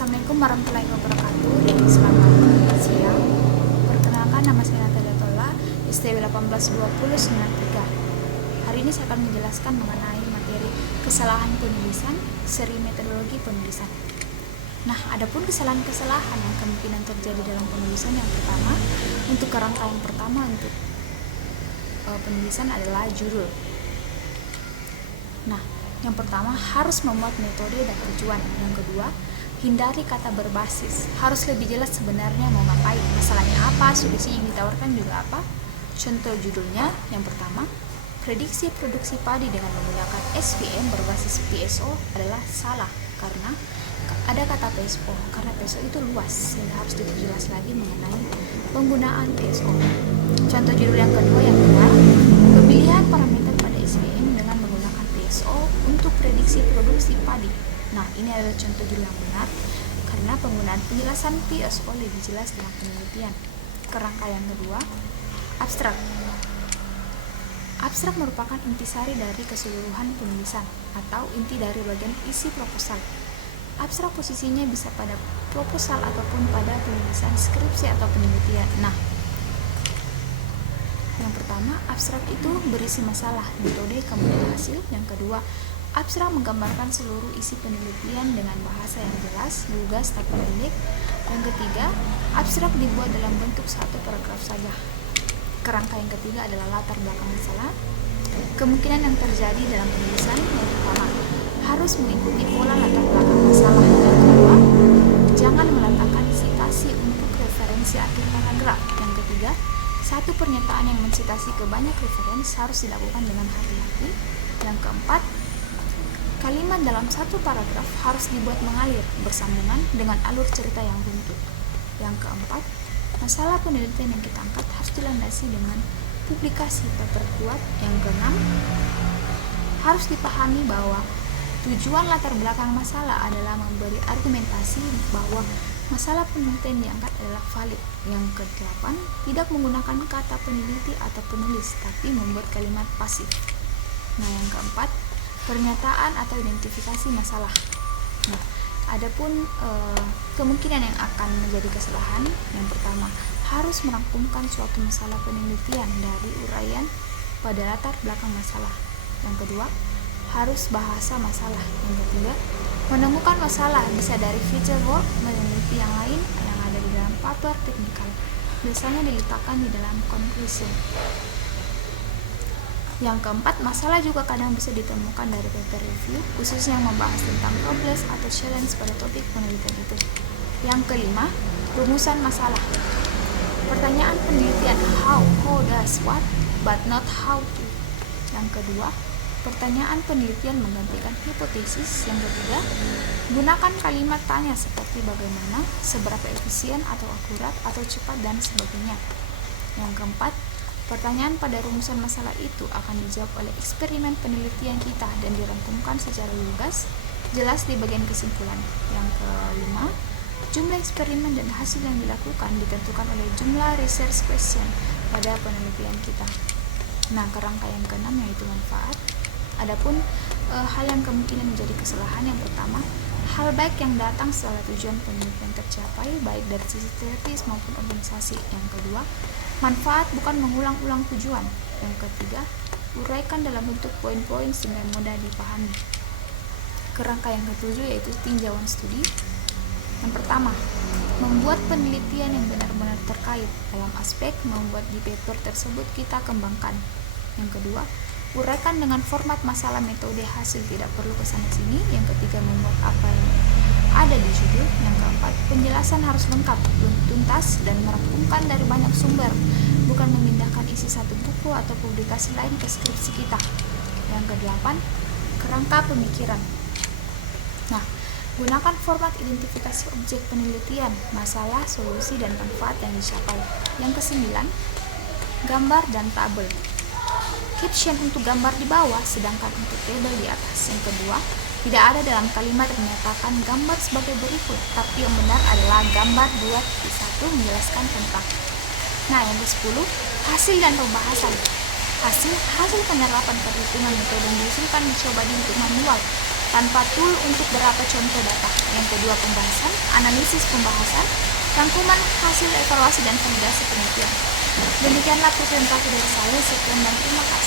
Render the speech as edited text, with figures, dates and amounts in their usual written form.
Assalamualaikum warahmatullahi wabarakatuh dan selamat siang. Perkenalkan, nama saya Natalia Tola, STW 182093. Hari ini saya akan menjelaskan mengenai materi kesalahan penulisan, seri metodologi penulisan. Nah, adapun kesalahan-kesalahan yang kemungkinan terjadi dalam penulisan, yang pertama, untuk kerangka yang pertama untuk penulisan adalah judul. Nah, yang pertama harus memuat metode dan tujuan. Yang kedua, hindari kata berbasis. Harus lebih jelas sebenarnya mau ngapain, masalahnya apa, solusi yang ditawarkan juga apa. Contoh judulnya, yang pertama, prediksi produksi padi dengan menggunakan SVM berbasis PSO adalah salah karena ada kata PSO, karena PSO itu luas sehingga harus diperjelas lagi mengenai penggunaan PSO. Contoh judul yang kedua yang benar, pemilihan parameter pada SVM dengan menggunakan PSO untuk prediksi produksi padi. Nah, ini adalah contoh judul yang benar karena penggunaan penjelasan PSO lebih jelas dalam penelitian. Kerangka yang kedua, abstrak. Abstrak merupakan intisari dari keseluruhan penulisan atau inti dari bagian isi proposal. Abstrak posisinya bisa pada proposal ataupun pada penulisan skripsi atau penelitian. Nah, yang pertama, abstrak itu berisi masalah, metode, kemudian hasil. Yang kedua, abstrak menggambarkan seluruh isi penelitian dengan bahasa yang jelas, lugas tapi pendek. Yang ketiga, abstrak dibuat dalam bentuk satu paragraf saja. Kerangka yang ketiga adalah latar belakang masalah. Kemungkinan yang terjadi dalam penulisan, yang pertama, harus mengikuti pola latar belakang masalah. Yang kedua, jangan meletakkan citasi untuk referensi akhir paragraf. Yang ketiga, satu pernyataan yang mencitasi ke banyak referensi harus dilakukan dengan hati-hati. Yang keempat, kalimat dalam satu paragraf harus dibuat mengalir bersambungan dengan alur cerita yang runtut. Yang keempat, masalah penelitian yang kita angkat harus dilandasi dengan publikasi paper kuat. Yang keenam, harus dipahami bahwa tujuan latar belakang masalah adalah memberi argumentasi bahwa masalah penelitian diangkat adalah valid. Yang kedelapan, tidak menggunakan kata peneliti atau penulis, tapi membuat kalimat pasif. Nah, yang keempat, pernyataan atau identifikasi masalah. Nah, adapun kemungkinan yang akan menjadi kesalahan, yang pertama, harus merangkumkan suatu masalah penelitian dari uraian pada latar belakang masalah. Yang kedua, harus bahasa masalah. Yang ketiga, menemukan masalah bisa dari feature work meneliti yang lain yang ada di dalam paper teknikal. Biasanya diletakkan di dalam conclusion. Yang keempat, masalah juga kadang bisa ditemukan dari paper review, khususnya yang membahas tentang progress atau challenge pada topik penelitian itu. Yang kelima, rumusan masalah. Pertanyaan penelitian how does what, but not how to. Yang kedua, pertanyaan penelitian menggantikan hipotesis. Yang ketiga, gunakan kalimat tanya seperti bagaimana, seberapa efisien atau akurat atau cepat dan sebagainya. Yang keempat, pertanyaan pada rumusan masalah itu akan dijawab oleh eksperimen penelitian kita dan dirangkumkan secara lugas, jelas di bagian kesimpulan. Yang kelima, jumlah eksperimen dan hasil yang dilakukan ditentukan oleh jumlah research question pada penelitian kita. Nah, kerangka yang keenam yaitu manfaat. Adapun hal yang kemungkinan menjadi kesalahan, yang pertama, hal baik yang datang setelah tujuan penelitian tercapai, baik dari sisi teoritis maupun organisasi. Yang kedua, manfaat bukan mengulang-ulang tujuan. Yang ketiga, uraikan dalam bentuk poin-poin sehingga mudah dipahami. Kerangka yang ketujuh yaitu tinjauan studi. Yang pertama, membuat penelitian yang benar-benar terkait dalam aspek membuat di paper tersebut kita kembangkan. Yang kedua, uraikan dengan format masalah, metode, hasil, tidak perlu kesana sini. Yang ketiga, membuat apa yang ada di judul. Yang keempat, penjelasan harus lengkap, tuntas, dan merangkumkan dari banyak sumber, bukan memindahkan isi satu buku atau publikasi lain ke skripsi kita. Yang kedelapan, kerangka pemikiran. Nah, gunakan format identifikasi objek penelitian, masalah, solusi, dan manfaat yang dicapai. Yang kesembilan, gambar dan tabel. Caption untuk gambar di bawah, sedangkan untuk tabel di atas. Yang kedua, tidak ada dalam kalimat yang menyatakan gambar sebagai berikut, tapi yang benar adalah gambar 2.1 menjelaskan tentang. Nah, yang ke-10, hasil dan pembahasan. Hasil penerapan perhitungan metode yang diusulkan dicoba di bentuk manual. tanpa tool untuk beberapa contoh data. Yang kedua, pembahasan, analisis pembahasan, rangkuman hasil evaluasi dan validasi penelitian. Demikianlah presentasi dari saya. Sekian dan terima kasih.